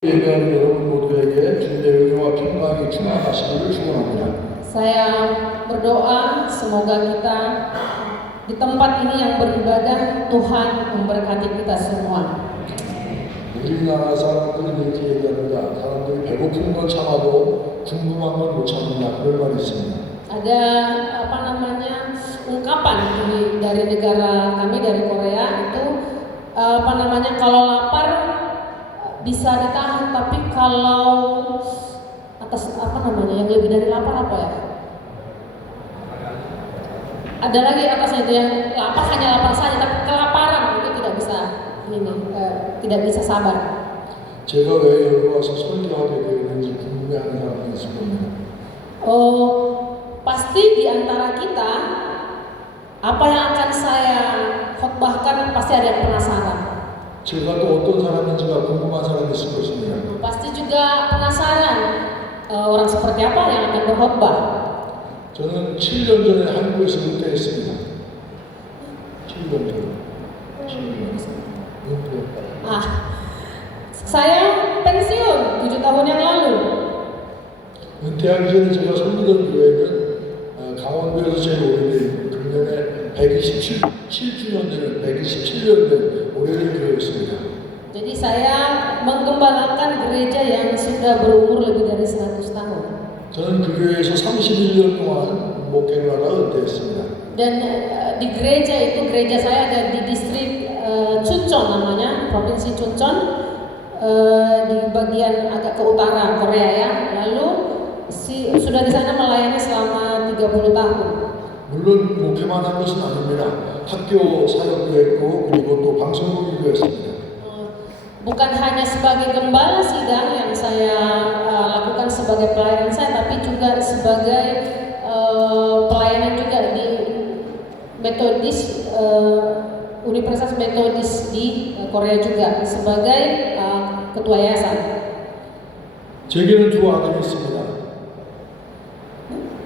예배하는 여러분 모두에게 주님의 은혜와 평강이 충만하시기를 축원합니다. Saya berdoa semoga kita di tempat ini yang beribadah Tuhan memberkati kita semua. 우리나라 사람들은 이렇게 얘기합니다. 사람들이 배고픈 건 참아도 궁금한 건 못 참는다. 그런 말이 있습니다. Ada ungkapan dari negara kami dari Korea itu kalau lapar bisa ditahan, tapi kalau yang lebih dari lapar apa ya? Ada lagi atasnya itu yang lapar hanya lapar saja, tapi kelaparan itu tidak bisa sabar. 제가 왜 여기 와서 설교하게 되었는지 궁금해하는 사람이 있을 겁니다. Pasti di antara kita apa yang akan saya khotbahkan pasti ada yang penasaran. 제가 또 어떤 사람인지가 궁금한 사람이 있을 것입니다. Pasti juga penasaran orang seperti apa yang akan berkhotbah. 저는 7년 전에 한국에서 은퇴했습니다. 7년 전에. Saya pensiun 7 tahun yang lalu. 은퇴하기 전에 제가 섬기던 교회는 강원도에서 제일 오래된 금년에 127주년 되는 127년 된 오래된 교회였습니다. Jadi saya menggembalakan gereja yang sudah berumur lebih dari 100 tahun. 저는 그 교회에서 31년 동안 목회를 하다 은퇴했습니다. Dan di gereja saya ada di distrik Chuncheon namanya, provinsi Chuncheon, di bagian agak ke utara Korea ya. Lalu sudah di sana melayani selama 30 tahun. 물론 목회만 한 것은 아닙니다. 학교 사역도 했고 그리고 또 방송국도 했습니다. Bukan hanya sebagai gembala sidang yang saya lakukan sebagai pelayanan saya, tapi juga sebagai pelayanan juga di Metodis, Universitas Metodis di Korea juga sebagai ketua yayasan. 제게는 두 아들이 있습니다.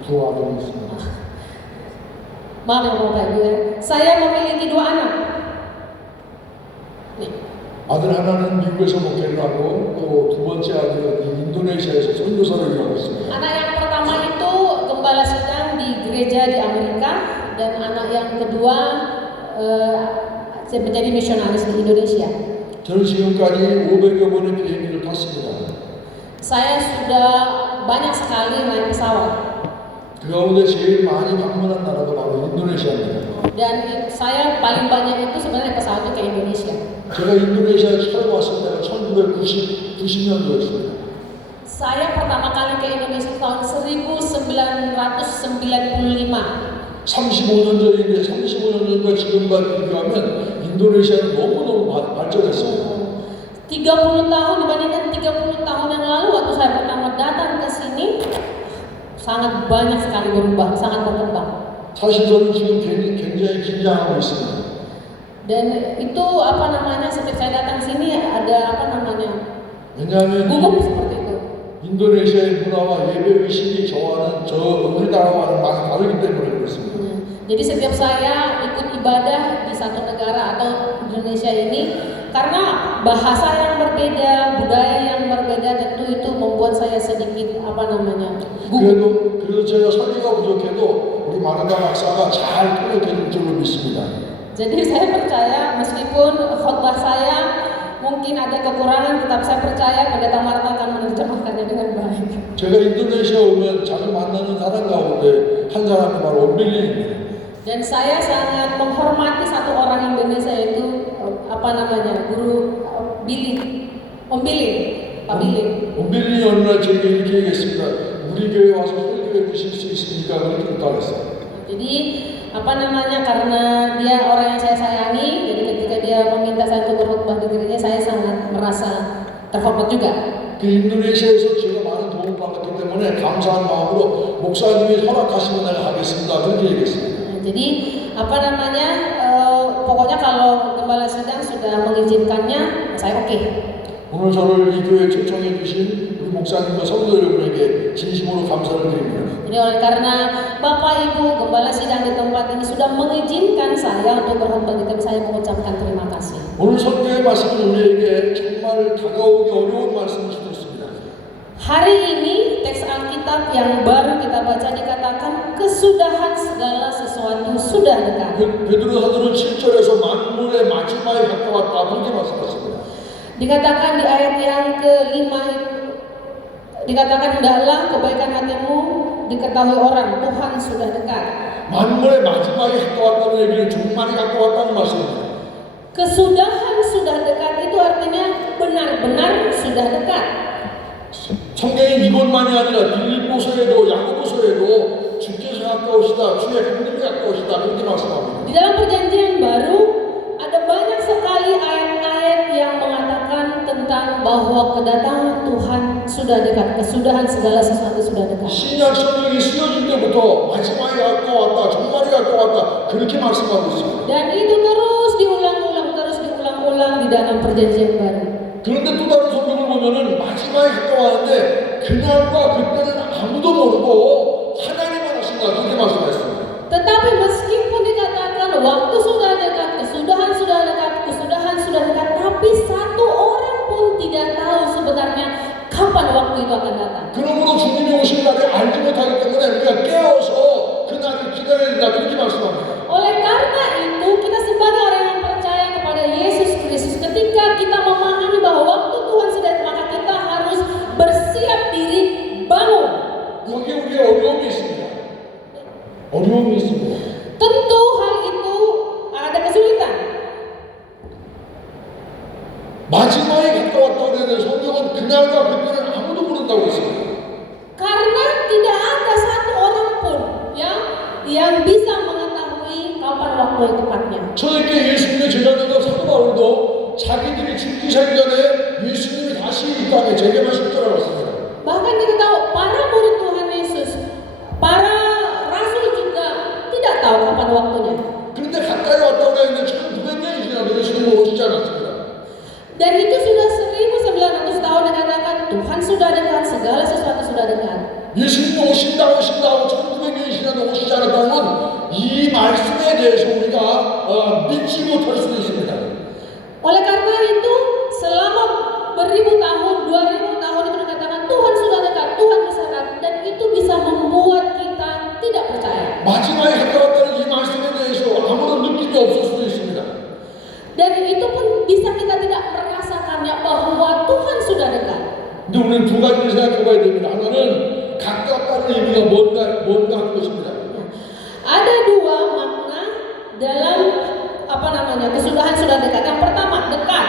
두 아들이 있습니다. Maaf yang Bapak Ibu ya, saya memiliki 2 anak. 아들 하나는 미국에서 목회를 하고 또 두 번째 아들은 인도네시아에서 선교사로 일하고 있습니다. Anak yang pertama itu gembala sidang di gereja di Amerika, dan anak yang kedua menjadi misionaris di Indonesia. 저는 지금까지 500여 번의 비행기를 탔습니다. Saya sudah banyak sekali naik pesawat. 그 가운데 제일 많이 방문한 나라가 바로 인도네시아입니다. Dan saya paling banyak itu sebenarnya pesawat ke Indonesia. 제가 인도네시아에 처음 왔을 때가 1990년도였습니다. Saya pertama kali ke Indonesia tahun 1995. 35년 전인데 35년 전과 지금과 비교하면 인도네시아는 너무너무 발전했습니다. 30 tahun dibandingkan 30 tahun yang lalu waktu saya pertama datang ke sini, sangat banyak sekali berubah, sangat berkembang. 사실 저는 지금 굉장히 긴장하고 있습니다. Dan itu setiap saya datang sini ada 왜냐하면 gugup seperti itu. 인도네시아의 문화와 예배 의식이 우리나라와는 많이 다르기 때문에 그렇습니다. Jadi setiap saya ikut ibadah di satu negara atau Indonesia ini, karena bahasa yang berbeda, budaya yang berbeda, tentu itu membuat saya sedikit gugup. 그래도 제가 설교가 부족해도 우리 마르다 박사가 잘 통역해 줄 줄로 믿습니다. Jadi saya percaya meskipun khotbah saya mungkin ada kekurangan, tetapi saya percaya pendeta Marta akan menerjemahkannya dengan baik. 제가 인도네시아 오면 자주 만나는 사람 가운데 한 사람이 바로 엄빌리입니다. Dan saya sangat menghormati satu orang Indonesia yaitu guru Billy, Om Billy, Pak Billy. 엄빌리 어느 날 제게 이렇게 얘기했습니다. 우리 교회 와서 설교해 주실 수 있습니까? 그렇게 따랐어요. Jadi karena dia orang yang saya sayangi, jadi ketika dia meminta saya untuk berkhotbah di gereja, saya sangat merasa terhormat juga. 그 인도네시아에서 제가 많은 도움을 받았기 때문에 감사한 마음으로 목사님이 허락하시면 내가 하겠습니다. 그렇게 얘기했습니다. Jadi pokoknya kalau gembala sidang sudah mengizinkannya, saya oke. 오늘 저를 이 교회에 초청해 주신 우리 목사님과 성도 여러분에게 진심으로 감사를 드립니다. Jadi karena Bapak Ibu gembala sidang di tempat ini sudah mengizinkan saya untuk berkhotbah, saya mengucapkan terima kasih. 오늘 설교의 말씀은 우리에게 정말 다가오기 어려운 말씀 Hari ini teks Alkitab yang baru kita baca dikatakan kesudahan segala sesuatu sudah dekat. 베드로 사도는 7절에서 만물의 마지막에 가까웠다 그렇게 말씀하십니다. Dikatakan di ayat yang kelima dikatakan hendaklah kebaikan hatimu diketahui orang, Tuhan sudah dekat. 만물의 마지막에 가까웠다는 얘기는 종말이 가까웠다는 말씀입니다. Kesudahan sudah dekat itu artinya benar-benar sudah dekat. 성경이 이것만이 아니라 빌립보서에도 야고보서에도 주께서 가까우시다, 주의 하나님이 가까우시다 그렇게 말씀합니다. Di dalam perjanjian baru ada banyak sekali ayat-ayat yang mengatakan tentang bahwa kedatangan Tuhan sudah dekat, kesudahan segala sesuatu sudah dekat. 신약 성경이 쓰여질 때부터 마지막이 가까웠다, 종말이 가까웠다 그렇게 말씀하고 있습니다. Dan itu terus diulang-ulang di dalam perjanjian baru. 그런데 또 다른 성경을 보면은 마지막에 가까웠는데 그날과 그때는 아무도 모르고 하나님만 하신다 그렇게 말씀하셨습니다. Tetapi meskipun dikatakan waktu sudah dekat, kesudahan sudah dekat, tapi satu orang pun tidak tahu sebenarnya kapan waktu itu akan datang. 그러므로 주님이 오신 날을 알지 못하기 때문에 우리가 깨어서 그날을 기다려야 된다 그렇게 말씀합니다. Oleh karena itu kita sebagai orang yang percaya kepada Yesus Kristus, ketika kita memahami bahwa waktu Tuhan sudah dekat, maka kita harus bersiap diri bangun. 여기 우리의 어려움이 있습니다. 어려움이 있습니다. Tentu hal itu ada kesulitan. 마지막에 가까웠다고 그러는데 성경은 그날과 그때는 아무도 모른다고 했습니다. Karena tidak ada satu orang pun yang bisa mengetahui kapan waktu yang tepatnya. 저에게 예수님의 제자들과 사도 바울도 자기들이 죽기 전에 예수님이 다시 이 땅에 재림하실 줄 알았습니다. Bahkan kita tahu para murid Tuhan Yesus, para rasul juga tidak tahu kapan waktunya. 그런데 가까이 왔다고 했는데 1900년이 지나도 예수님은 오시지 않았습니다. Dan itu sudah 1900 tahun dikatakan Tuhan sudah dekat, segala sesuatu sudah dekat. 예수님이 오신다고 1900년이 지나도 오시지 않았다는 이 말씀에 대해서 우리가 믿지 못할 수도 있습니다. Oleh karena itu, selama beribu tahun, 2000 tahun itu dikatakan Tuhan sudah dekat, Tuhan bisa dekat, dan itu bisa membuat kita tidak percaya. 마지막에 가까웠다는 이 말씀에 대해서 아무런 느낌이 없을 수도 있습니다. Dan itu pun bisa kita tidak merasakannya bahwa Tuhan sudah dekat. 근데 우리는 두 가지를 생각해 봐야 됩니다. 하나는 가깝다는 의미가 뭔가 하는 것입니다. Ada dua makna dalam kesudahan sudah dekat. Yang pertama, dekat.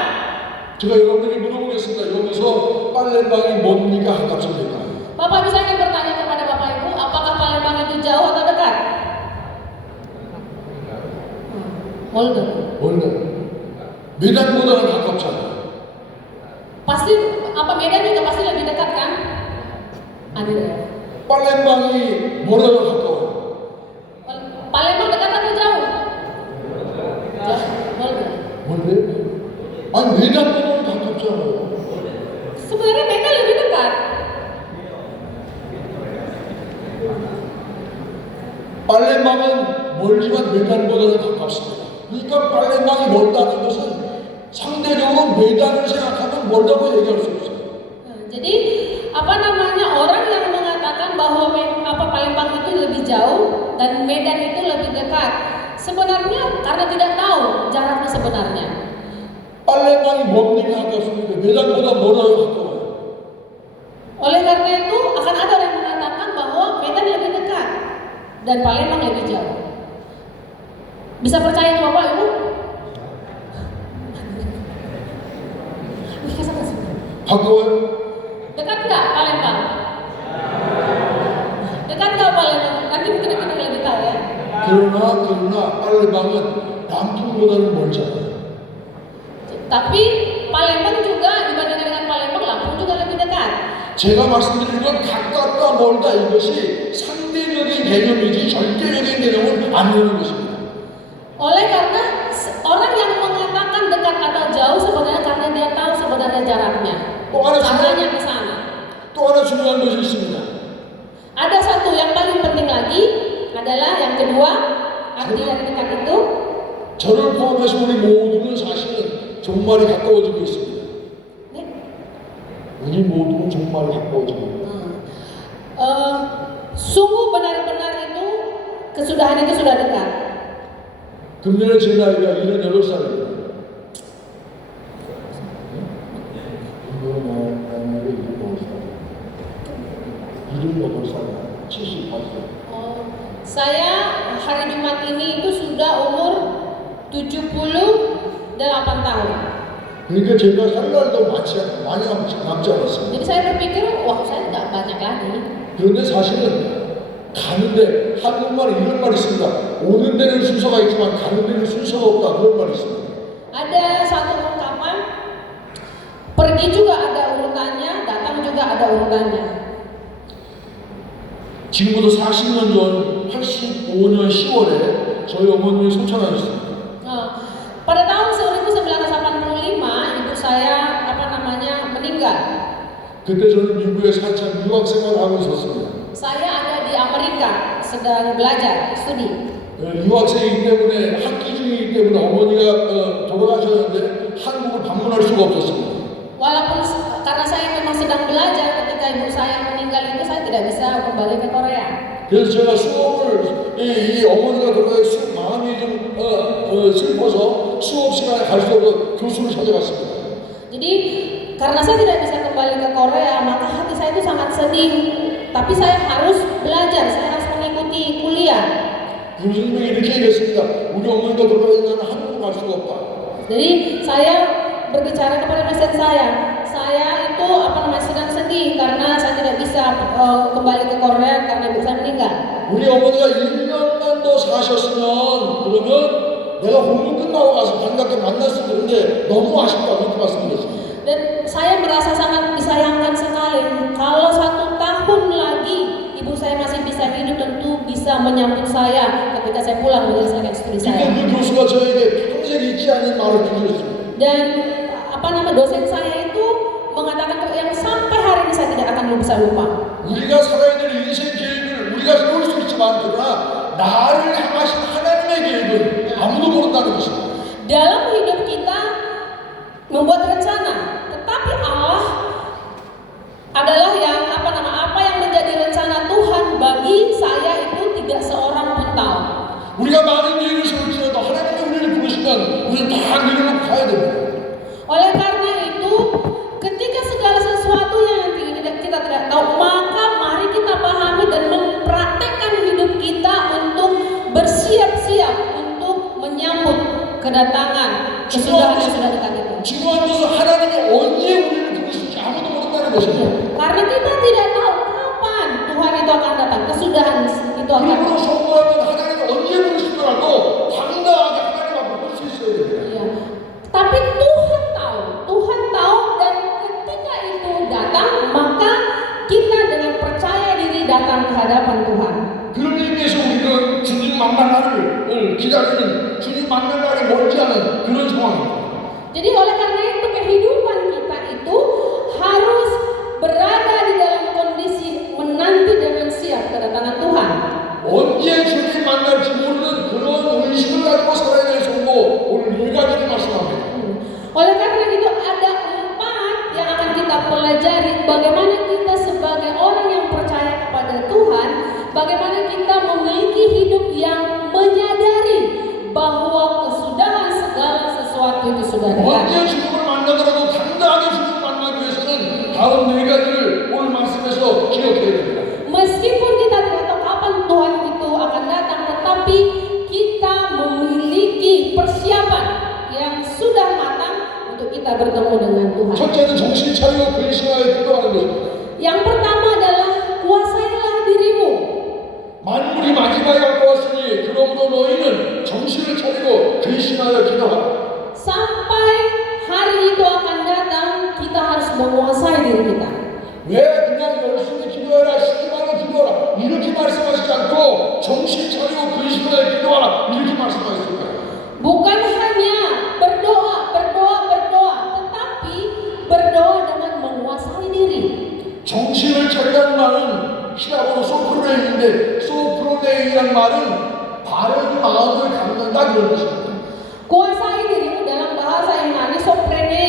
제가 여러분에게 물어보겠습니다. 여기서 빨래방이 뭡니까? 가깝습니까? Bapak bisa akan bertanya kepada Bapak Ibu, apakah Palembang itu jauh atau dekat? 멀다. 메단보다는 가깝잖아. Pasti Medan juga pasti lebih dekat kan? Ada ya. 빨래방이 뭐라고 가까워? Palembang dekat atau jauh? Jauh. 뭔데? 아니 메단보다는 가깝잖아. Sebenarnya Medan lebih dekat. 빨래방은 멀지만 메단보다는 가깝습니다. 그러니까 빨래방이 멀다는 것은 상대적으로 메단을 생각하면 멀다고 얘기할 수 없어요. Jadi orang yang mengatakan bahwa Palembang itu lebih jauh dan Medan itu lebih dekat, sebenarnya karena tidak tahu jaraknya sebenarnya. 빨래방이 뭡니까 가깝습니까? 메단보다 멀어요 가까워요. Oleh karena itu akan ada orang yang mengatakan bahwa Medan lebih dekat dan Palembang lebih jauh. Bisa percaya itu Bapak Ibu? 가까워요? Dekat nggak Palembang? Dekat nggak Palembang? Nanti mungkin kita lebih tahu ya. 그러나 빨래방은 남풍보다는 멀잖아요. Tapi Palembang juga dibandingkan dengan Palembang, Lampung juga lebih dekat. 제가 말씀드린 건 가깝다 멀다 이것이 상대적인 개념이지 절대적인 개념은 아니라는 것입니다. Oleh karena orang yang mengatakan dekat atau jauh sebenarnya karena dia tahu sebenarnya jaraknya. Caranya ke sana. 또 하나 중요한 것이 있습니다. Ada satu yang paling penting lagi adalah yang kedua, arti dari dekat itu. 저를 포함해서 우리 모두는 사실은 종말이 가까워지고 있습니다. 네? 우리 모두는 정말 가까워집니다. Sungguh benar-benar itu kesudahan itu sudah dekat. 금년에 제 나이가 78살입니다. Saya hari Jumat ini itu sudah umur 78 tahun. 그러니까 제가 살 날도 많이 남지 않았습니다. Jadi saya berpikir, wah saya nggak banyak lagi. 그런데 사실은 가는데 한국말에 이런 말이 있습니다. 오는 데는 순서가 있지만 가는 데는 순서가 없다. 그런 말이 있습니다. Ada satu ungkapan, pergi juga ada urutannya, datang juga ada urutannya. 지금부터 40년 전 85년 10월에 저희 어머님이 소천하셨습니다. Pada tahun 1985, ibu saya meninggal. 그때 저는 미국에 4차 유학 생활을 하고 있었습니다. Saya ada di Amerika sedang belajar studi. 유학생이기 때문에 학기 중이기 때문에 어머니가 돌아가셨는데 한국을 방문할 수가 없었습니다. Walaupun karena saya memang sedang belajar, ketika ibu saya meninggal itu saya tidak bisa kembali ke Korea. 그래서 제가 수업을 이 어머니가 돌아가서 마음이 좀 슬퍼서 수업 시간에 갈 수 없어 교수를 찾아갔습니다. Jadi karena saya tidak bisa kembali ke Korea, maka hati saya itu sangat sedih. Tapi saya harus belajar, saya harus mengikuti kuliah. 교수님이 이렇게 얘기했습니다. 우리 어머니가 돌아가서 나는 한국을 갈 수가 없다. Jadi saya berbicara kepada dosen saya itu sedang sedih karena saya tidak bisa kembali ke Korea karena ibu saya meninggal. 우리 어머니가 1년만 더 사셨으면 그러면 내가 공부 끝나고 가서 반갑게 만났을 텐데 너무 아쉽다 그렇게 말씀드렸습니다. Dan saya merasa sangat disayangkan sekali kalau 1 tahun lagi ibu saya masih bisa hidup, tentu bisa menyambut saya ketika saya pulang menyelesaikan studi saya. 그 교수가 저에게 평생 잊지 않은 말을 해주셨습니다. Dan dosen saya itu mengatakan yang sampai hari ini saya tidak akan bisa lupa. 우리가 살아야 될 인생 계획을 우리가 세울 수 있지만 그러나 나를 향하신 하나님의 계획은 아무도 모른다는 것입니다. Dalam hidup kita membuat rencana, tetapi Allah adalah yang apa yang menjadi rencana Tuhan bagi saya itu tidak seorang pun tahu. 우리가 많은 계획을 세울지라도 하나님이 우리를 부르시면 우리는 다 밀어놓고 가야 됩니다. Oleh karena itu, ketika segala sesuatu yang kita tidak tahu, maka mari kita pahami dan mempraktekkan hidup kita untuk bersiap-siap untuk menyambut kedatangan kesudahan yang sudah dekat itu. 중요한 것은 하나님이 언제 우리를 부르실지 아무도 모른다는 것입니다. Karena kita tidak tahu kapan Tuhan itu akan datang, kesudahan itu akan 그러므로 datang. 성공하면 하나님이 언제 부르시더라도 당당하게 하나님 앞에 설 수 있어야 됩니다. Iya. Tapi Tuhan tahu dan ketika itu datang, maka kita dengan percaya diri datang ke hadapan Tuhan. 그런 의미에서 우리는 주님 만날 날을 기다리는 주님 만날 날이 멀지 않은 그런 상황입니다. Jadi oleh karena itu kehidupan kita itu harus berada di dalam kondisi menanti dengan siap kedatangan Tuhan. 언제 주님 만날지 모르는 그런 의식을 가지고 살아야 될 정도 오늘 4가지를 말씀합니다. Oleh karena itu ada 4 yang akan kita pelajari bagaimana kita sebagai orang yang percaya kepada Tuhan, bagaimana kita memiliki hidup yang menyadari bahwa kesudahan segala sesuatu itu sudah dekat. 언제 주님을 만나더라도 당당하게 주님을 만나기 위해서는 다음 4가지를 오늘 말씀에서 기억해야 됩니다. Meskipun kita tidak tahu kapan Tuhan itu akan datang, tetapi kita memiliki persiapan yang sudah matang untuk kita bertemu dengan Tuhan. 첫째는 정신 차리고 근신하여 기도하는 것입니다. Yang pertama adalah kuasailah dirimu. 만물이 마지막에 갖고 왔으니 그러므로 너희는 정신을 차리고 근신하여 기도하라. Sampai hari itu akan datang, kita harus menguasai diri kita. 왜 그냥 열심히 기도해라, 시기만을 기도하라 이렇게 말씀하시지 않고 정신 차리고 근신하여 기도하라 이렇게 말씀하셨을까요? Bukan hanya berdoa, tetapi berdoa dengan menguasai diri. 정신을 차리라는 말은 히라보로 소프로네이인데 소프로네이라는 말은 바른 마음을 갖는다 그런 뜻입니다. Kuasai dirimu dalam bahasa Yunani sophrene,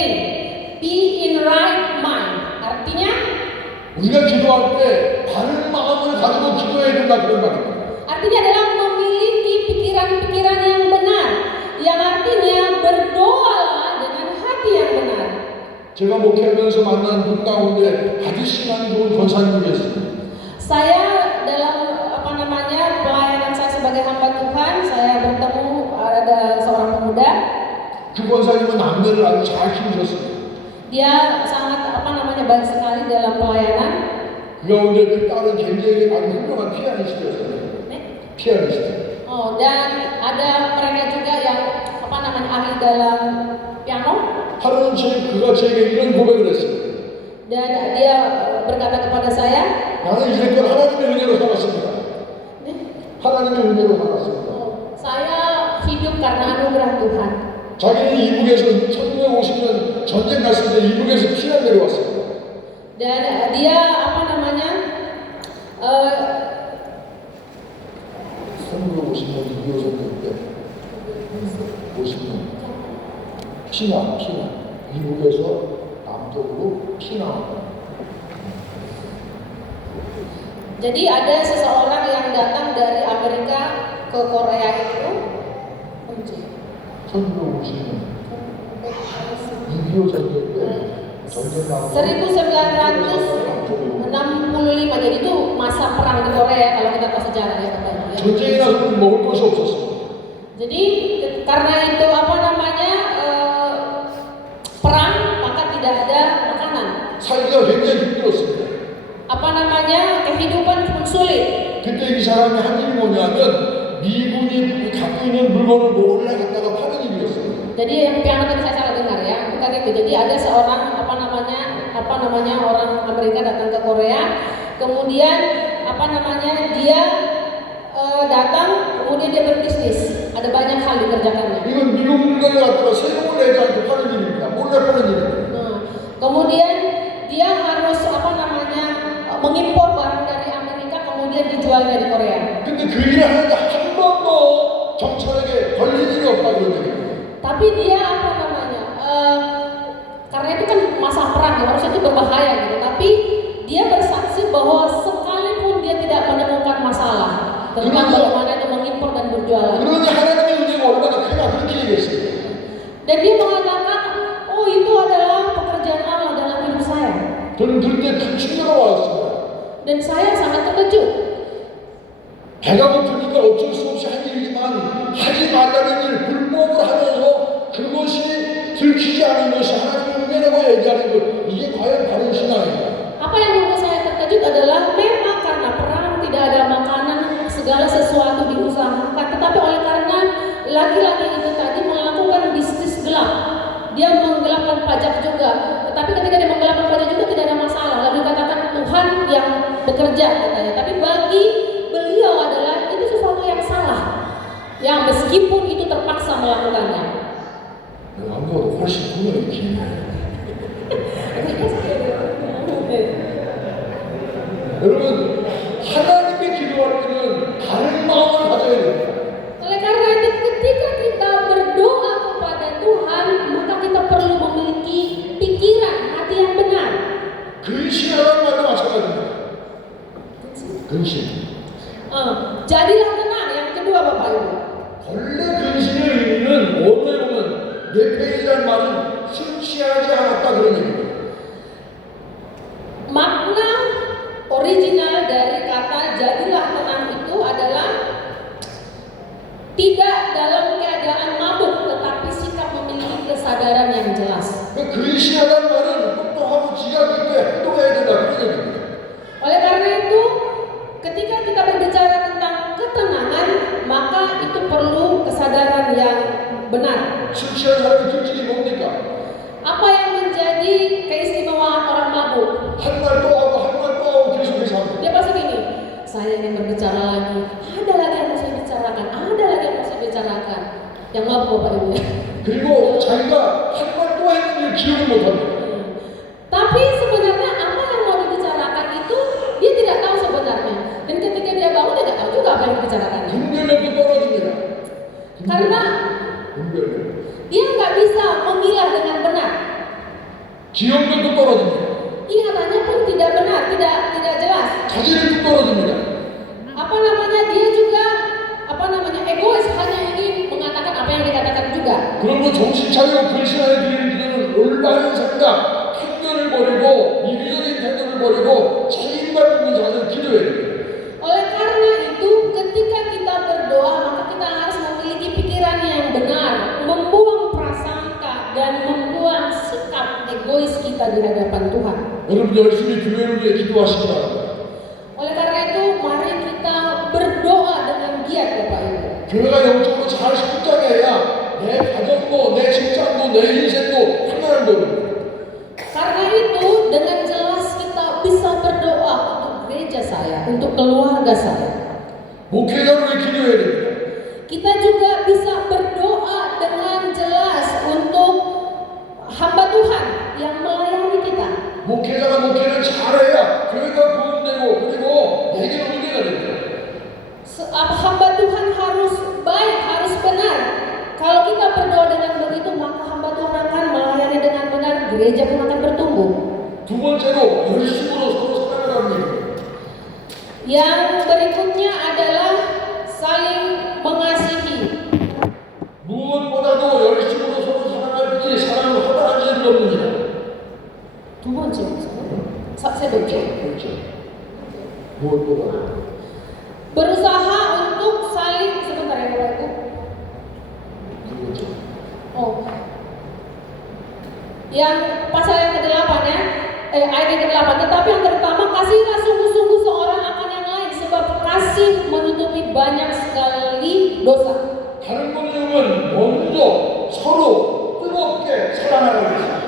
be in right mind. Artinya 우리가 기도할 때 바른 마음을 가지고 기도해야 된다 그런 말입니다. Artinya adalah memiliki pikiran-pikiran yang benar, yang artinya berdoalah dengan hati yang benar. 제가 목회하면서 만난 분 가운데 아주 신앙이 좋은 권사님이 계십니다. Saya dalam pelayanan saya sebagai hamba Tuhan, saya bertemu ada seorang pemuda. 그 권사님은 남매를 아주 잘 키우셨습니다. Dia sangat baik sekali dalam pelayanan. 그 가운데 그 딸은 굉장히 아주 훌륭한 피아니스트였어요. 네? 피아니스트. Dan ada mereka juga yang ahli dalam piano. 하루는 그가 제게 이런 고백을 했습니다. Dan dia berkata kepada saya, 나는 이제껏 하나님의 은혜로 살았습니다. 네? 하나님의 은혜로 살았습니다. Saya hidup karena anugerah Tuhan. 자기는 이북에서 1950년 전쟁 갔을 때 이북에서 피난 내려왔습니다. Dan dia 1950년 2.25 전쟁 때 50년 피난 미국에서 남쪽으로 피난. Jadi ada seseorang yang datang dari Amerika ke Korea itu 1950년 2.25 전쟁 때 전쟁 나고 1965, jadi itu masa perang di Korea kalau kita tahu sejarah ya katanya. 전쟁이 나서 먹을 것이 없었어요. Jadi karena itu perang, maka tidak ada makanan. 살기가 굉장히 힘들었습니다. Kehidupan pun sulit. 그때 이 사람이 한 일이 뭐냐면 미군이 갖고 있는 물건을 몰래 갖다가 파는 일이었어요. Jadi yang piano tadi saya salah dengar ya, bukan itu. Jadi ada seorang orang Amerika datang ke Korea, kemudian dia datang, kemudian dia berbisnis. Ada banyak hal dikerjakannya. 이건 미국 물건을 갖다가 세금을 내지 않고 파는 일입니다. 몰래 파는 일입니다. Kemudian dia harus mengimpor barang dari Amerika, kemudian dijualnya di Korea. 근데 그 일을 하는데 한 번도 경찰에게 걸린 일이 없다 그러더니. Tapi dia karena itu kan masa perang, ya, harusnya itu berbahaya gitu. Tapi dia bersaksi bahwa sekalipun dia tidak menemukan masalah tentang bagaimana itu mengimpor dan berjualan. 그러니 하나님의 은혜가 얼마나 크냐 그렇게 얘기했어요. Dan dia mengatakan, oh itu adalah pekerjaan Allah dalam hidup saya. 저는 그때 큰 충격이 왔습니다. Dan saya sangat terkejut. 배가 고프니까 어쩔 수 없이 한 일이지만 하지 말라는 일 불법을 하면서 그것이 들키지 않은 것이 하나님의 은혜라고 얘기하는 것, 이게 과연 바른 신앙입니다. Apa yang membuat saya terkejut adalah memang karena perang tidak ada makanan, segala sesuatu diusahakan, tetapi oleh karena laki-laki itu tadi melakukan bisnis gelap, dia menggelapkan pajak juga. Tetapi ketika dia menggelapkan pajak juga tidak ada masalah. Lalu dikatakan Tuhan yang bekerja katanya. Tapi bagi beliau adalah itu sesuatu yang salah, yang meskipun itu terpaksa melakukannya. 왕보다 훨씬 분명히 기네. 여러분 하나님께 기도할 때는 다른 마음을 가져야 됩니다. Oleh karena itu ketika kita berdoa kepada Tuhan, maka kita perlu memiliki pikiran hati yang benar. 근신하라는 말도 마찬가지입니다. 근신. Jadilah tenang. Yang kedua Bapak Ibu. 본래 근신의 의미는 원어에 보면 네페이라는 말은 술 취하지 않았다 그런 얘기입니다. Makna original dari kata jadilah tenang itu adalah tidak dalam keadaan mabuk, tetapi sikap memiliki kesadaran yang jelas. 근신하다는 말은 똑똑하고 지각 있게 행동해야 된다 그런 얘기입니다. Oleh karena itu, ketika kita berbicara tentang ketenangan, maka itu perlu kesadaran yang benar. 술 취한 사람의 특징이 뭡니까? Apa yang menjadi keistimewaan orang mabuk? 한 말 또 하고 한 말 또 하고 계속해서 합니다. Dia pasti gini, saya ingin berbicara lagi, ada lagi yang mau saya bicarakan, ada lagi yang mau saya bicarakan. Yang mabuk Bapak Ibu ya. 그리고 자기가 한 말 또 했는지 기억을 못합니다. Tapi sebenarnya apa yang mau dibicarakan itu dia tidak tahu sebenarnya. Dan ketika dia bangun dia tidak tahu juga apa yang dibicarakannya. 분별력도 떨어집니다. Karena 분별력. dia nggak bisa memilah dengan benar. 기억력도 떨어집니다. Ingatannya pun tidak benar, tidak 가지를 뚝 떨어집니다. Apa namanya, dia juga egois, hanya ingin mengatakan apa yang dikatakan juga. 그러므로 정신 차리고 불신하게 드리는 기도는 올바른 생각, 편견을 버리고 이기적인 태도를 버리고 책임감 있는 자세로 기도해야 됩니다. Oleh karena itu, ketika kita berdoa, maka kita harus memiliki pikiran yang benar, membuang prasangka dan membuang sikap egois kita di hadapan Tuhan. 여러분 열심히 교회를 위해 기도하시기 바랍니다. Oleh karena itu, mari kita berdoa dengan giat, Bapak Ibu. 교회가 영적으로 잘 성장해야 내 가정도, 내 직장도, 내 인생도 하나님 도입니다. Karena itu, dengan jelas kita bisa berdoa untuk gereja saya, untuk keluarga saya. 목회자를 위해 기도해야 됩니다. Kita juga bisa berdoa dengan jelas untuk hamba Tuhan yang melayani kita. 목회자가 목회를 잘해야 교회가 부흥되고 그리고 내게는 은혜가 됩니다. Hamba Tuhan harus baik, harus benar. Kalau kita berdoa dengan begitu, maka hamba Tuhan akan melayani dengan benar, gereja pun akan bertumbuh. 두 번째로 열심으로 서로 사랑하라는 얘기입니다. Yang berikutnya adalah saling mengasihi. 무엇보다도 열심으로 서로 사랑할 뿐이 사랑을 허락한 일은 없느니라. 두 번째, 세 번째. 그렇죠. 무엇보다도. Berusaha untuk saling, sebentar ya Bapak Ibu. 그렇죠. Yang pasal yang ke-8 ya, ayat yang ke-8. Tetapi yang terutama, kasihlah sungguh-sungguh seorang akan yang lain, sebab kasih menutupi banyak sekali dosa. 다른 번역은 먼저 서로 뜨겁게 사랑하라고 했습니다.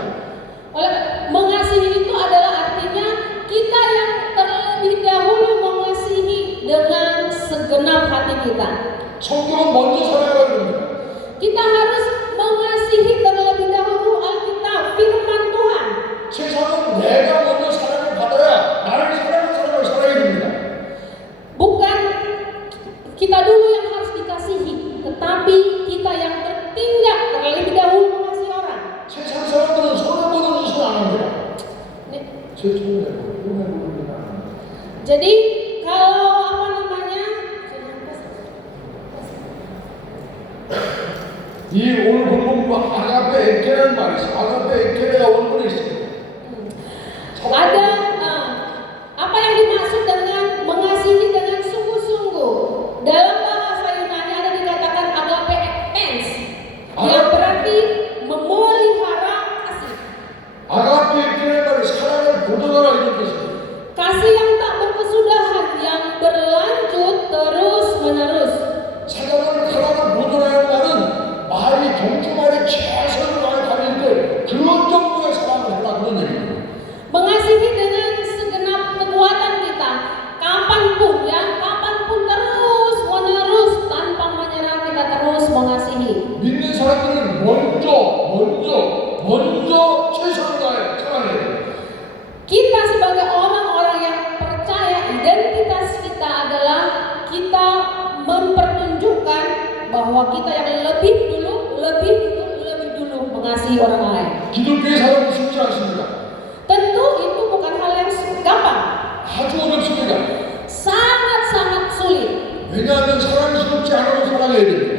Oleh mengasihi itu adalah artinya kita yang terlebih dahulu mengasihi dengan segenap hati kita. 성경은 먼저 사랑하라고 합니다. Kita harus mengasihi terlebih dahulu Alkitab, firman Tuhan. 세상은 내가 먼저 사랑을 받아야 나를 사랑하는 사람을 사랑해야 됩니다. Bukan kita dulu yang harus dikasihi, tetapi kita yang bertindak terlebih dahulu mengasihi orang. 세상 사람들은 손해보는 짓은 안 합니다. Nih, 제 손해보는 짓은 안 합니다. jadi kalau apa namanya, 이 오늘 본문 아가페 에케라는 말이 있어요. 아가페 에케라가 원문에 있습니다. ada apa yang dimaksud dengan mengasihi dengan sungguh-sungguh. Dalam bahasa Yunani ada dikatakan agape ekstens, yang berarti memelihara kasih. 아가페 에케라는 말이 사랑을 보존하라 이런 뜻입니다. Kasih yang tak berkesudahan, yang berlanjut terus-menerus. 사랑을 보존하는 말은 말이 경주말에 최선을 다해 다닐 때 그런 정도의 사랑을 해라 그런 얘기입니다. Mengasihi dengan segenap kekuatan kita, kapanpun terus-menerus tanpa menyerah, kita terus mengasihi. 믿는 사람들은 먼저 최선을 다해 사랑해야 돼요. Kita sebagai orang-orang yang percaya, identitas kita adalah kita mempertunjukkan bahwa kita yang lebih dulu mengasihi orang lain. 기독교의 사랑은 쉽지 않습니다. Tentu itu bukan hal yang gampang, 아주 어렵습니다. sangat-sangat sulit. 왜냐하면 사랑스럽지 않아도 사랑해야 됩니다.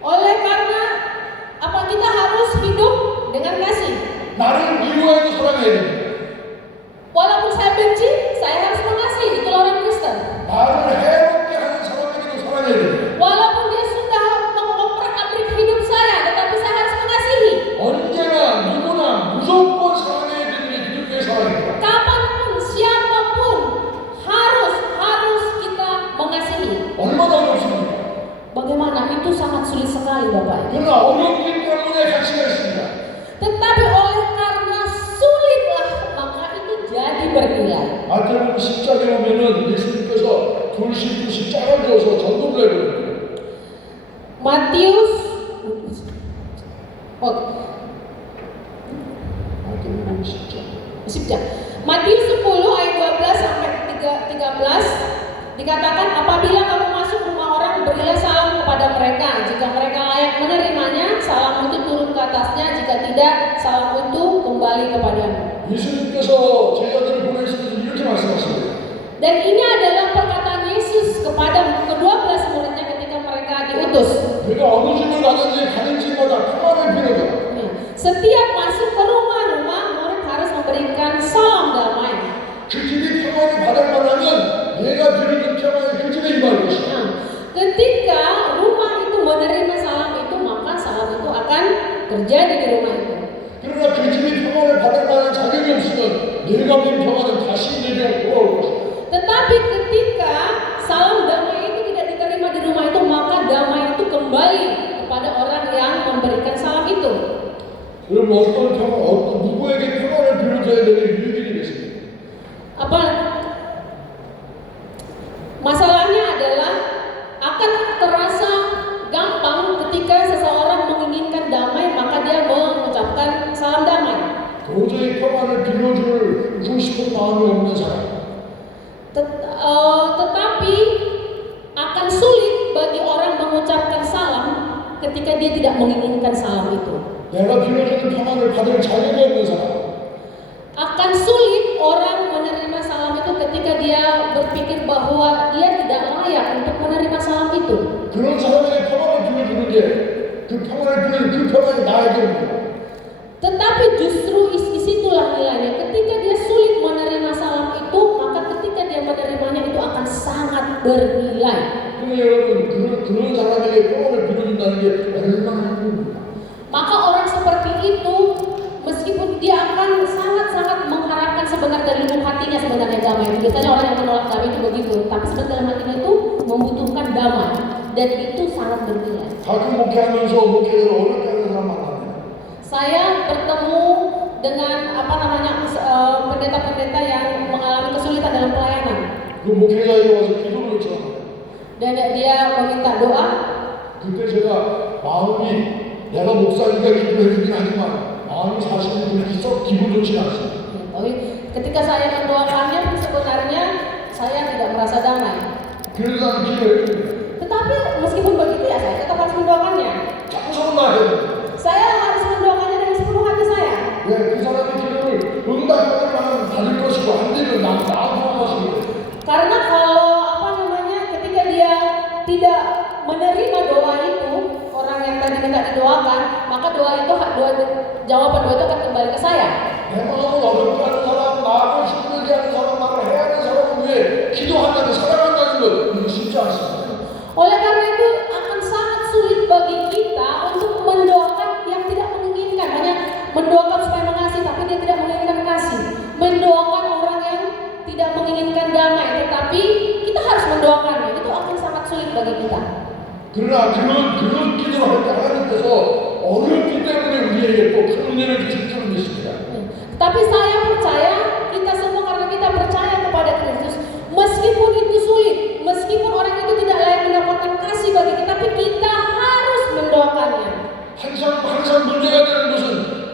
Oleh karena apa, kita harus hidup dengan kasih. 나를 미워해도 사랑해야 됩니다. Walaupun saya benci, saya harus mengasihi. Itulah orang Kristen. 나를 해롭게 하는 사람에게도 사랑해야 됩니다. Walaupun dia sudah mengobrak-abrik hidup saya, tetapi saya harus mengasihi. 언제나 누구나 무조건 사랑해야 되는 게 기독교의 사랑입니다. Kapanpun, siapapun harus kita mengasihi. 얼마나 어렵습니까? Bagaimana? Itu sangat sulit sekali, Bapak. 그러나 어렵기 때문에 가치가 있습니다. Tetapi oleh karena sulitlah, maka itu jadi bernilai. 마태복음 10장에 보면은 예수님께서 둘씩 짝을 지어서 전도를 해버립니다. Matius 마태복음 10장. 10 Matius 10 ayat 12 sampai 13 dikatakan, apabila kamu masuk rumah orang, berilah salam kepada mereka. Jika mereka layak menerimanya, salam itu turun ke atasnya. Jika tidak, salam itu kembali kepadamu. 예수님께서 제자들을 보내시면서 이렇게 말씀하십니다. Dan ini 그 집이 평안을 받을 만하면 내가 빌어준 평안이 그 집에 임할 것이다. Nah, ketika rumah itu menerima salam itu, maka salam itu akan terjadi di rumah itu. 그러나 그 집이 평안을 받을 만한 자격이 없으면 내가 빈 평안은 다시 내게 돌아올 것이다. Tetapi ketika salam damai itu tidak diterima di rumah itu, maka damai itu kembali kepada orang yang memberikan salam itu. 그럼 어떤 누구에게 평안을 빌어줘야 되는 이유가 되겠습니까? Apa masalahnya adalah akan terasa gampang ketika seseorang menginginkan damai, maka dia mengucapkan salam damai. 도저히 평안을 빌어주고 싶은 마음이 없는 사람. Tetapi akan sulit bagi orang mengucapkan salam ketika dia tidak menginginkan salam itu. 내가 빌어주는 평안을 받을 자격이 없는 사람. Akan sulit orang menerima salam itu ketika dia berpikir bahwa dia tidak layak untuk menerima salam itu. 그런 사람에게 평안을 빌어주는 게 그 평안을 빌어주는 그 평안이 나에게 옵니다. Tetapi justru disitulah nilainya. Ketika dia sulit menerima salam itu, maka ketika dia menerimanya itu akan sangat bernilai. 그러면 여러분 그런 사람에게 평안을 빌어준다는 게 얼마나 힘듭니까? Maka orang seperti itu, meskipun dia akan sangat-sangat mengharapkan sebenarnya dari lubuk hatinya sebenarnya damai. Biasanya orang yang menolak damai itu begitu, tapi sebenarnya dalam hatinya itu membutuhkan damai, dan itu sangat bernilai. 가끔 목회하면서 목회를 어렵게 하는 사람 만납니다. Saya bertemu dengan pendeta-pendeta yang mengalami kesulitan dalam pelayanan. 그 목회자에게 와서 기도를 요청합니다. Dan dia meminta doa. 그때 제가 마음이 내가 목사니까 기도해주긴 하지만 마음이 사실은 그렇게 썩 기분 좋지 않습니다. Tapi ketika saya mendoakannya, sebenarnya saya tidak merasa damai. 그런 사람 기도해줍니다. Tetapi meskipun begitu ya saya tetap harus mendoakannya. 정성나게 Saya harus mendoakannya dengan sepenuh hati saya. 왜 그 사람의 기도를 응답받을 만한 받을 것이고 안 되면 나도 것이고 Karena kalau ketika dia tidak menerima doa itu, orang yang tadi minta didoakan, maka jawaban doa itu akan kembali ke saya. 내 마음을 어렵게 하는 사람, 나를 힘들게 하는 사람, 나를 해하는 사람을 위해 기도한다는 사랑한다는 것 이거 쉽지 않습니다. Oleh karena itu akan sangat sulit bagi kita untuk mendoakan yang tidak menginginkan, hanya mendoakan supaya mengasihi, tapi dia tidak menginginkan kasih. Mendoakan orang yang tidak menginginkan damai, tetapi kita harus mendoakannya. Itu akan sangat sulit bagi kita. 그러나 그런 기도를 할 때 하나님께서 어렵기 때문에 우리에게 또 큰 은혜를 주실 줄은 믿습니다. Tapi saya percaya, kita semua karena kita percaya kepada Kristus, meskipun itu sulit, meskipun orang itu tidak layak mendapatkan kasih bagi kita, tapi kita harus mendoakannya. 항상 문제가 되는 것은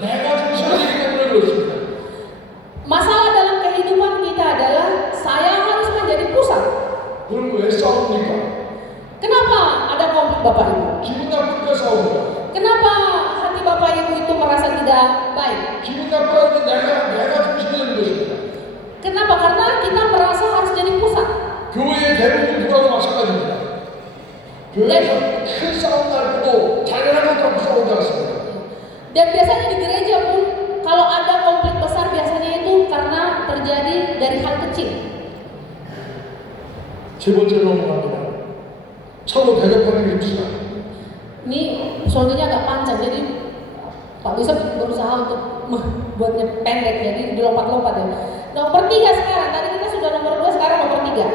내가 중심이기 때문에 그렇습니다. Masalah dalam kehidupan kita adalah saya harus menjadi pusat. 그럼 왜 싸웁니까? Kenapa ada konflik Bapak Ibu? 기분 나쁘니까 싸웁니다. Kenapa hati Bapak Ibu itu merasa tidak baik? 기분 나쁘다면 내가 중심이 되는 것입니다. Kenapa? Karena kita merasa harus jadi pusat. 교회의 대부분 그거하고 마찬가지입니다. 교회에서 큰 싸움 날 때도 당연한 것도 싸우지 않습니다. Dan biasanya di gereja pun kalau ada konflik besar biasanya itu karena terjadi dari hal kecil. 세 번째로 넘어갑니다. 서로 대적하는 게 있습니다. Ini soalnya agak panjang, jadi Pak Bishop berusaha untuk buatnya pendek, jadi dilompat-lompat ya. Nomor 3 sekarang, tadi kita sudah nomor 2, sekarang nomor 3.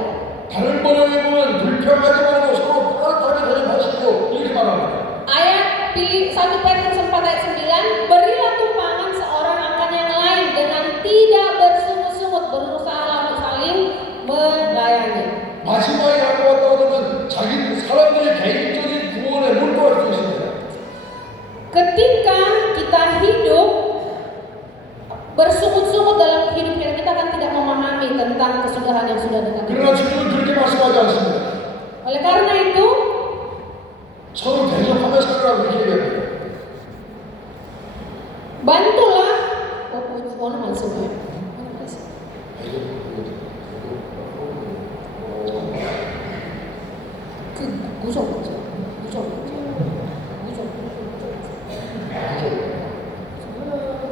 다른 번역에 보면 불평하지 말고 서로 따뜻하게 대접하시고 이렇게 말합니다. Ayat 1 Petrus 4 ayat 9, berilah tumpangan seorang akan yang lain dengan tidak bersungut-sungut, berusahalah untuk saling melayani. 마지막에 갖고 왔다고 하면 자기 사람들의 개인적인 구원에 몰두할 수 있습니다. Ketika kita hidup bersungut-sungut dalam hidup kita, kita akan tidak memahami tentang kesudahan yang sudah dekat. 그러나 주님은 그렇게 말씀하지 않습니다. Oleh karena itu, 서로 대접하며 살아라고 이렇게 얘기합니다. bantulah. Mana maksudnya? 구속.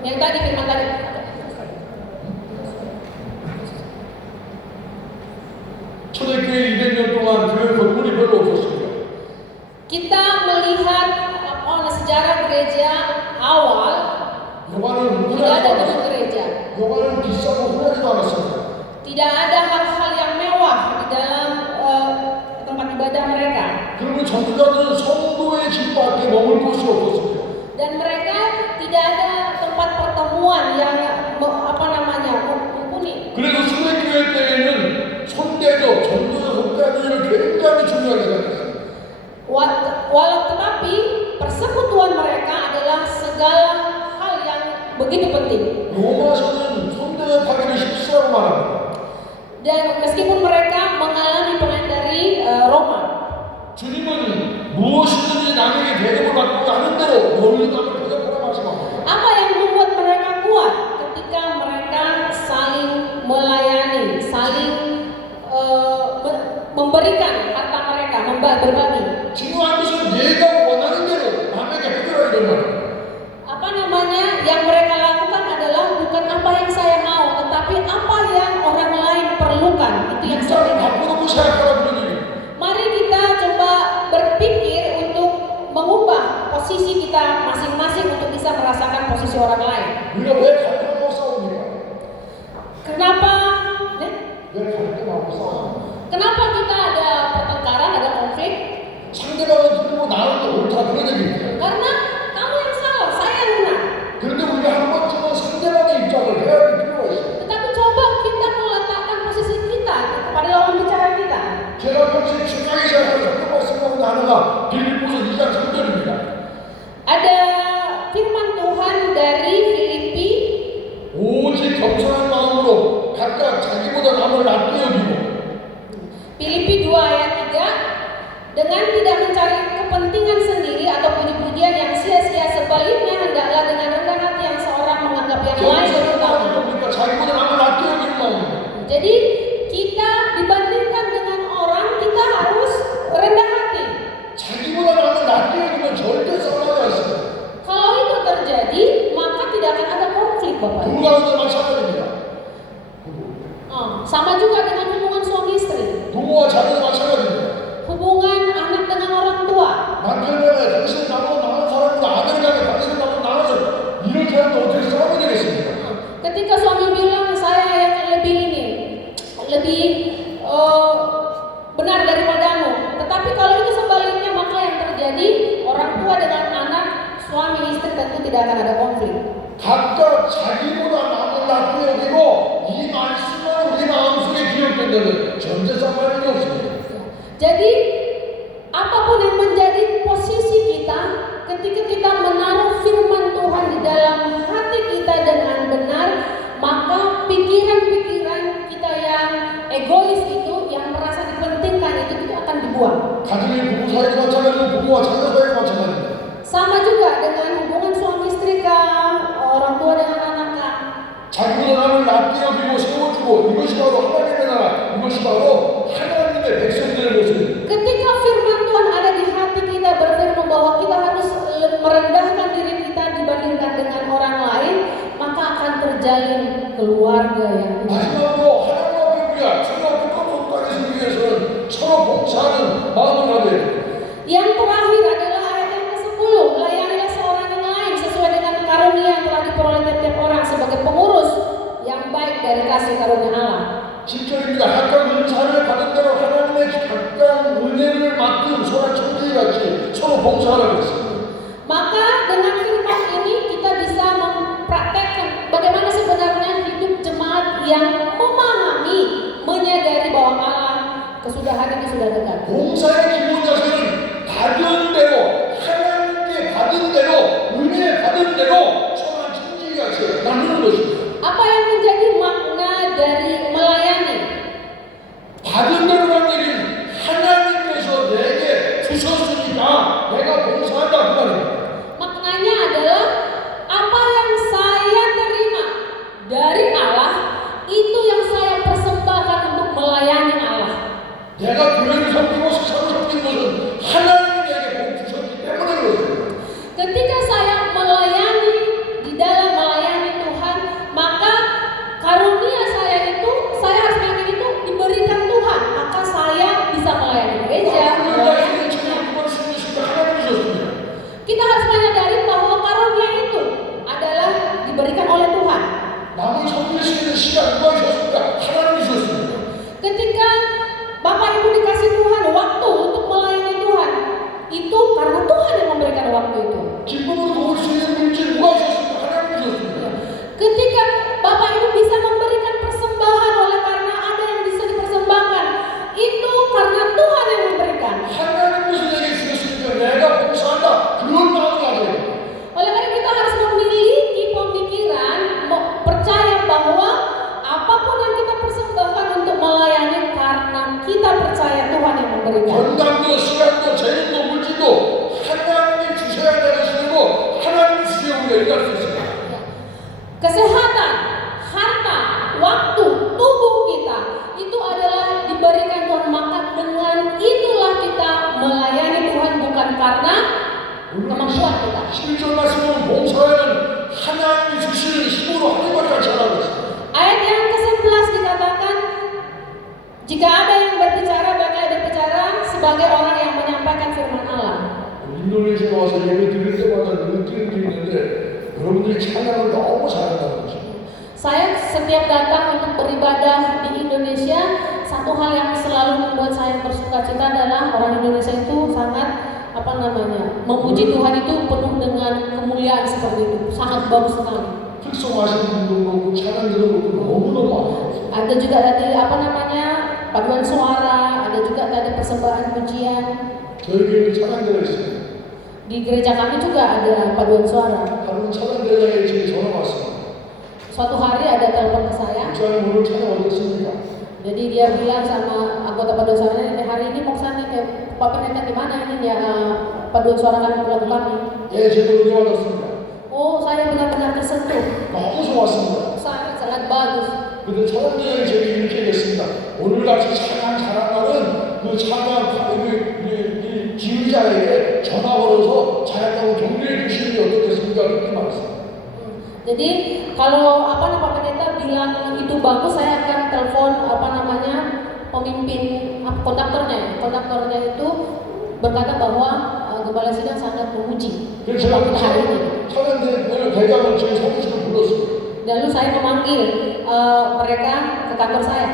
Yang tadi firman tadi. Tidak ada hal-hal yang mewah di dalam tempat ibadah mereka. 그리고 전도자들은 성도의 집 밖에 머물 곳이 없었습니다. Dan mereka tidak ada tempat pertemuan yang mumpuni. 그래서 수백교회 때에는 손대접, 전도자 손대접을 굉장히 중요하게 생각했어요. Walau tetapi persekutuan mereka adalah segala hal yang begitu penting. 로마서는 손대접하기를 십시라고 말합니다. Dan meskipun mereka mengalami pengen dari Roma, 주님은 무엇이든지 남에게 대접을 받고 하는 대로 너희 남을 대접하라 말씀합니다. apa yang membuat mereka kuat ketika mereka saling melayani, saling memberikan harta mereka, berbagi. 중요한 것은 내가 원하는 대로 남에게 해결하라 이런 말이에요. Yang mereka lakukan adalah bukan apa yang saya mau, tetapi apa yang orang lain perlukan. Itu yang saya 입장을 바꿔놓고 생각하라 그런 얘기예요. Mari kita coba berpikir untuk mengubah posisi kita masing-masing untuk bisa merasakan posisi orang lain. 우리가 왜 갈등하고 싸웁니까? Kenapa? 왜 갈등하고 싸웁니까? Kenapa kita ada pertengkaran, ada konflik? 상대방은 틀리고 나는 옳다 그런 얘기예요. Karena kamu yang salah, saya yang benar. 그런데 우리가 한 번쯤은 상대방의 입장을 해야 할 필요가 있어요. Tetapi coba kita meletakkan posisi kita pada lawan bicara kita. 제가 평소에 중요하게 생각하는 한 말씀 가운데 하나가 빌립보서 2장 3절입니다. Ada firman Tuhan dari Filipi 오직 겸손한 마음으로 각각 자기보다 남을 낫게 여기고 Filipi 2 ayat 3, dengan tidak mencari kepentingan sendiri atau puji-pujian yang sia-sia, sebaliknya hendaklah dengan rendah hati yang seorang menganggap yang lain lebih 겸손한 utama. 마음이 뭡니까? 자기보다 남을 낫게 여기는 마음입니다. Jadi kita dibandingkan dengan orang, kita harus rendah hati. 자기보다 남을 낫게 여기면 절대 싸움하지 않습니다. Kalau itu terjadi, maka tidak akan ada konflik, Bapak. 부부 가운데 마찬가지입니다. Sama juga dengan hubungan suami istri, 부모와 자녀도 마찬가지입니다. hubungan anak dengan orang tua. 남편에게 당신은 나보다 나은 사람이다, 아들에게 당신은 나보다 나은 사람, 이렇게 하면 어떻게 싸움이 되겠습니까? Ketika suami bilang saya yang lebih lebih benar daripadamu, tetapi kalau itu sebaliknya, maka yang terjadi orang tua dengan anak, suami istri tentu tidak akan ada konflik. 각각 자기보다 남을 낫게 여기고 이 말씀만 우리 마음속에 기억된다면 전제상 말이 없습니다. Jadi apapun yang menjadi posisi kita, ketika kita menaruh firman Tuhan di dalam hati kita dengan benar, maka pikiran-pikiran kita yang egois itu, yang merasa dipentingkan itu akan dibuang. 가정의 부부 사이도 마찬가지고 부모와 자녀 사이도 마찬가지입니다. Sama juga dengan hubungan suami istri kah, orang tua dengan anak kah. 자기보다 남을 낫게 여기고 세워주고 이것이 바로 하나님의 나라, 이것이 바로 하나님의 백성들의 모습입니다. Ketika firman Tuhan ada di hati kita, berfirman bahwa kita harus merendahkan diri kita dibandingkan dengan orang lain, maka akan terjalin keluarga yang indah. 마지막으로 하나님 앞에 우리가 주님 앞에 떳떳하게 서기 위해서는 서로 봉사하는 마음을 가져야 됩니다. Yang terakhir adalah ayat yang ke-10, layanilah seorang yang lain sesuai dengan karunia yang telah diperoleh tiap-tiap orang sebagai pengurus yang baik dari kasih karunia Allah. 7절입니다. 각각 은사를 받은 대로 하나님의 각각 은혜를 맡은 소나 천지같이 서로 봉사하라고 했습니다. Maka dengan firman ini kita bisa mempraktekkan bagaimana sebenarnya hidup jemaat yang memahami, menyadari bahwa Allah kesudahan itu sudah dekat. 봉사의 기본 자세는 받은 대로 하나님께 받은 대로 은혜 받은 대로 소나 천지같이 나누는 것입니다. Apa yang menjadi makna dari melayani? 받은 대로라는 얘기는 하나님께서 내게 주셨으니까 내가 봉사한다 그 말입니다. Maknanya adalah apa yang saya terima dari Allah, itu yang saya persembahkan untuk melayani Allah. 내가 교회를 섬기고 세상을 섬기는 것은 하나님이 내게 복 주셨기 때문에 그렇습니다. Ketika saya melayani, di dalam melayani Tuhan, maka karunia saya itu, saya harus meyakini itu diberikan Tuhan, maka saya bisa melayani gereja, melayani kita harus menyadari bahwa karunia itu adalah diberikan oleh Tuhan. 남을 섬길 수 있는 시간 누가 주셨습니까? 하나님이 주셨습니다. kita percaya Tuhan yang memberikan. 건강도 시간도 재능도 물질도 하나님이 주셔야 되는 시대고 하나님이 주셔야 우리가 일할 수 있습니다. Kesehatan, harta, waktu, tubuh kita itu adalah diberikan Tuhan, maka dengan itulah kita melayani Tuhan bukan karena kemampuan kita. 11절 말씀은 봉사에는 하나님이 주시는 힘으로 하나님과 같이 하라고 했습니다. Ayat yang ke-11 dikatakan, jika ada yang berbicara, baiklah berbicara sebagai orang yang menyampaikan firman Allah. 인도네시아 와서 예배 드릴 때마다 느끼는 게 있는데 여러분들이 찬양을 너무 잘한다는 거죠. Saya setiap datang untuk beribadah di Indonesia, satu hal yang selalu membuat saya bersukacita adalah orang Indonesia itu sangat memuji Tuhan itu penuh dengan kemuliaan seperti itu, sangat bagus sekali. 특성하신 분도 그렇고 찬양 들어보고 너무너무 아름다워요. Ada juga tadi paduan suara, ada juga tadi persembahan pujian. 저희 교회는 찬양대가 있습니다. Di gereja kami juga ada paduan suara. 하루는 찬양대장에 집에 전화 왔습니다. Suatu hari ada telepon ke saya. 목사님 오늘 찬양 어떻습니까? Jadi dia bilang sama anggota paduan suaranya, hari ini mau kesana Pak Pendeta gimana ini ya paduan suara kami lagu kami. 예, 제가 은혜 받았습니다. Oh, saya benar-benar tersentuh. 너무 좋았습니다. Sangat bagus. 근데 찬양대장이 제게 이렇게 얘기했습니다. 오늘같이 찬양 잘한 날은 그 찬양 지휘자에게 전화 걸어서 잘했다고 격려해 주시는 게 어떻겠습니까? 그렇게 말했습니다. Jadi kalau Pak Pendeta bilang itu bagus, saya akan telepon pemimpin konduktornya itu berkata bahwa gembala sidang sangat memuji 제가 hari ini. 찬양대 대장을 저희 사무실로 불렀습니다. Lalu saya memanggil mereka ke kantor saya.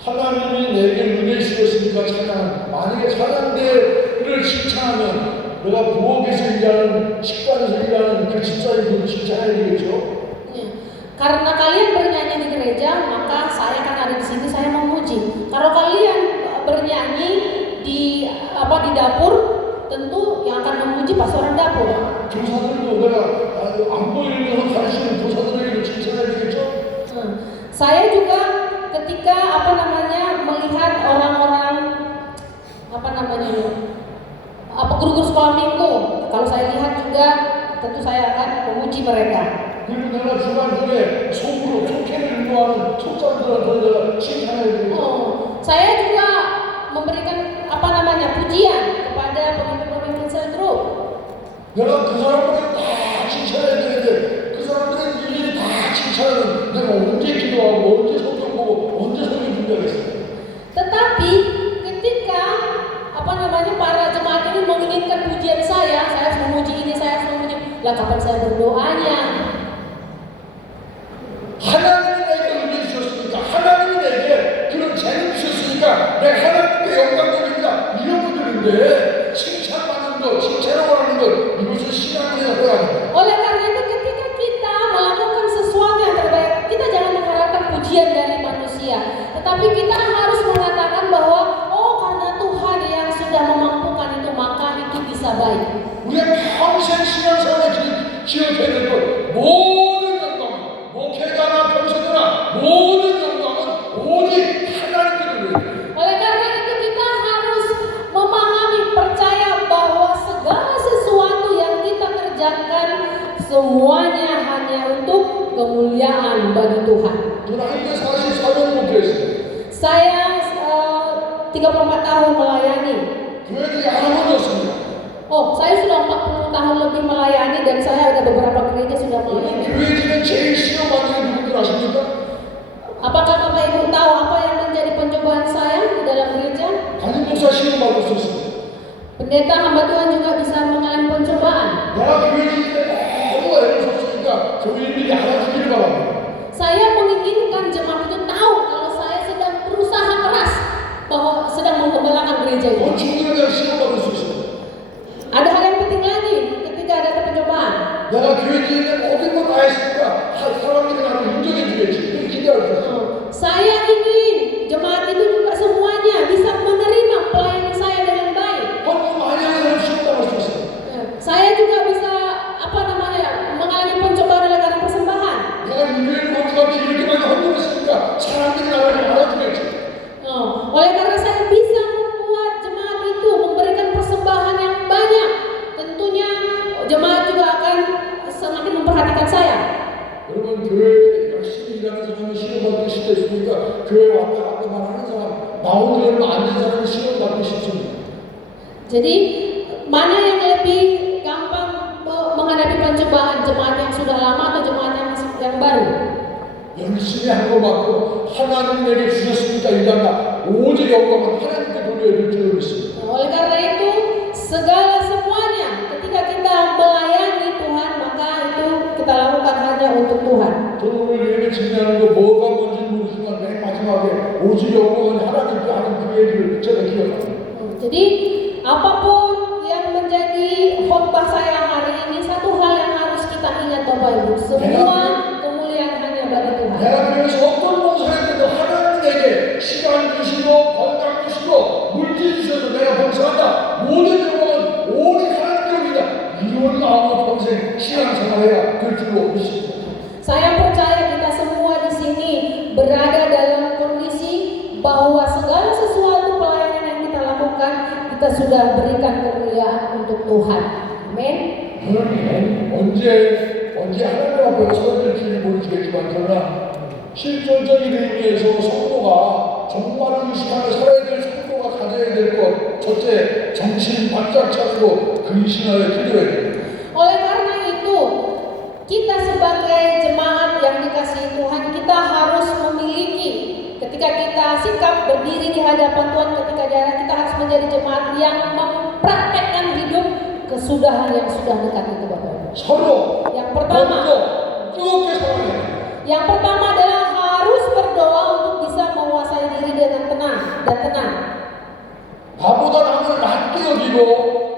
하나님이 내게 은혜 주셨으니까 찬양. 만약에 찬양대를 칭찬하면 내가 부엌에서 일하는, 식당에서 일하는 그 집사님들 칭찬해야 되겠죠? Karena kalian bernyanyi di gereja, maka saya kan ada di sini, saya memuji. Kalau kalian bernyanyi di dapur, tentu yang akan memuji pasti orang dapur. 교사들도 내가 안 보이면서 가르치는 교사들에게 칭찬해야 되겠죠? Saya juga ketika melihat orang-orang guru-guru sekolah minggu, kalau saya lihat juga tentu saya akan memuji mereka. 그리고 내가 주간주에 속으로 속회를 인도하는 속사들한테 내가 칭찬해야 되겠죠? Saya juga memberikan pujian kepada pemimpin-pemimpin sel group. 내가 그 사람들을 다 칭찬해야 되는데 그 사람들은 일일이 다 칭찬하는 내가 언제 기도하고 언제 성경 보고 언제 성경 준비하겠어요? Tetapi ketika para jemaat ini menginginkan pujian saya harus memuji ini, saya harus memuji. Lah kapan saya berdoanya? 하나님이 내게 은혜 주셨으니까 하나님이 내게 그런 재능 주셨으니까 내가 하나님께 영광 돌립니다. 이런 분들인데 칭찬받는 것, 칭찬하고 하는 것 이것은 신앙의 약속입니다. Oleh karena itu ketika kita melakukan sesuatu yang terbaik, kita jangan mengharapkan pujian dari manusia, tetapi kita harus mengatakan bahwa karena Tuhan yang sudah memampukan itu, maka itu bisa baik. 우리가 평생 신앙생활에 기억해야 될 것, 모든 영광, 목회자나 병사들아 모든 영광은 오직 하나님께로 드려요. Oleh karena itu kita harus memahami, percaya bahwa segala sesuatu yang kita kerjakan semuanya hanya untuk kemuliaan bagi Tuhan. 저는 한때 44년 목회했어요. Saya 34 tahun melayani. 교회들이 할아버지였습니다. Saya sudah 40 tahun lebih melayani dan saya ada beberapa gereja sudah melayani. 교회들은 제일 시험받는 게 누군지 아십니까? Apakah Bapak Ibu tahu apa yang menjadi pencobaan saya di dalam gereja? 담임 목사 시험받을 수 있습니다. Pendeta hamba Tuhan juga bisa mengalami pencobaan. 내가 교회들인데 너무 애를 썼으니까 교회인들이 알아주기를 바랍니다. Saya menginginkan jemaat itu tahu kalau saya sedang berusaha keras bahwa sedang menggembalakan gereja itu. 더 충분히 내가 시험받을 수 있습니다. Ada hal yang penting lagi ketika ada pencobaan. 내가 교회인데 모든 걸 다 했으니까 사람들이 나를 인정해 주겠지. 그렇게 기대할 수 있어요. Saya ingin jemaat itu juga semuanya bisa menerima pelayanan saya dengan baik. 헌금 많이 하는 사람 시험당할 수 있어요. Saya juga bisa mengalami pencobaan oleh karena persembahan. 내가 인류의 건강한테 이렇게 많이 헌금했으니까 사람들이 나를 알아주겠지. Oleh karena saya 교회 왔다 갔다만 하는 사람, 나오는 얼마 안 된 사람이 시험 받고 싶습니다. Jadi mana yang lebih gampang menghadapi pencobaan, jemaat yang sudah lama atau jemaat yang baru? 열심히 한 거 맞고 하나님에게 주셨으니까 일한다. 오직 영광은 하나님께 돌려야 될 줄 믿습니다. Oleh karena itu, segala semuanya ketika kita melayani Tuhan, maka itu kita lakukan hanya untuk Tuhan. 저는 오늘 예배 진행하는 거 뭐가 뭔지 모르지만 맨 마지막에 오직 영광은 하나님께 하는 그 얘기를 제가 기억합니다. Jadi apapun yang menjadi khotbah saya hari ini, satu hal yang harus kita ingat Bapak Ibu, semua kemuliaan hanya bagi Tuhan. 내가 그래서 어떤 봉사했는데 하나님에게 시간 주시고 건강 주시고 물질 주셔서 내가 봉사한다. 모든 영광은 오직 하나님께입니다. 이런 마음으로 평생 신앙생활해야 될 줄로 믿습니다. Saya percaya kita semua di sini berada dalam kondisi bahwa segala sesuatu pelayanan yang kita lakukan, kita sudah berikan kemuliaan untuk Tuhan. Amin. 저는 언제 하나님 앞에 서질지 모르겠지만 그러나 실존적인 의미에서 성도가 정말로 이 시간에 살아야 될 성도가 가져야 될 것, 첫째 정신 바짝 차리고 근신하여 기도해야 됩니다. Oleh karena itu, kita sebagai jemaat yang dikasihi Tuhan, kita harus memiliki, ketika kita sikap berdiri di hadapan Tuhan ketika jalan, kita harus menjadi jemaat yang mempraktekkan hidup kesudahan yang sudah dekat itu Bapak Ibu. 서로 Yang pertama, 먼저 뜨겁게 사랑해야 됩니다. yang pertama adalah harus berdoa untuk bisa menguasai diri dengan tenang dan tenang. 나보다 남을 낮게 여기고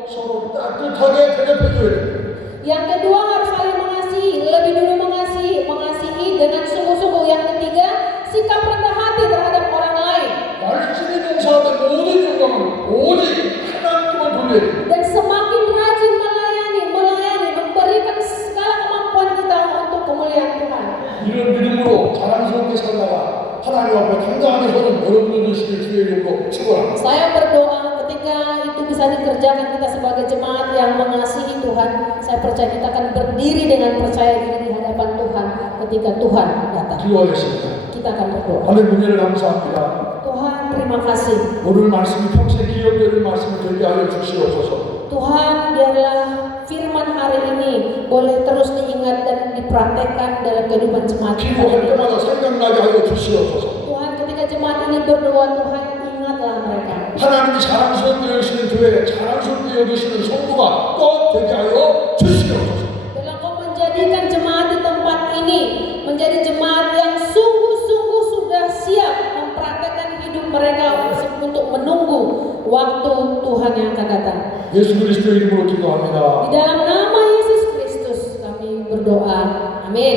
서로 따뜻하게 대접해줘야 됩니다. Yang kedua harus saling mengasihi, lebih dulu mengasihi dengan sungguh-sungguh. Yang ketiga, sikap rendah hati terhadap orang lain. 열심히 봉사하는 모든 영광을 오직 하나님만 돌려야 됩니다. Dan semakin rajin melayani, memberikan segala kemampuan kita untuk kemuliaan Tuhan. 이런 믿음으로 자랑스럽게 살다가 하나님 앞에 당당하게 서는 여러분들 되시길 주의 이름으로 축원합니다. Saya berdoa ketika itu bisa dikerjakan, kita sebagai jemaat yang mengasihi Tuhan, saya percaya kita akan berdiri dengan percaya diri di hadapan Tuhan ketika Tuhan datang. 기도하겠습니다. Kita akan berdoa. 하나님 은혜를 감사합니다. Tuhan, terima kasih. 오늘 말씀이 평생 기억되는 말씀을 되게 하여 주시옵소서. Tuhan, biarlah firman hari ini boleh terus diingat dan dipraktekkan dalam kehidupan jemaat hari 기도할 ini. 때마다 생각나게 하여 주시옵소서. Tuhan, ketika jemaat ini berdoa, Tuhan ingatlah mereka. 하나님이 자랑스럽게 여기시는 교회에 자랑스럽게 여기시는 성도가 꼭 되게 하여 주시옵소서. Dalam kau menjadikan jemaat di tempat ini menjadi jemaat yang sungguh-sungguh sudah siap mempraktekkan hidup mereka untuk menunggu waktu Tuhan yang akan datang. 예수 그리스도 이름으로 기도합니다. Di dalam nama Yesus Kristus kami berdoa. Amin.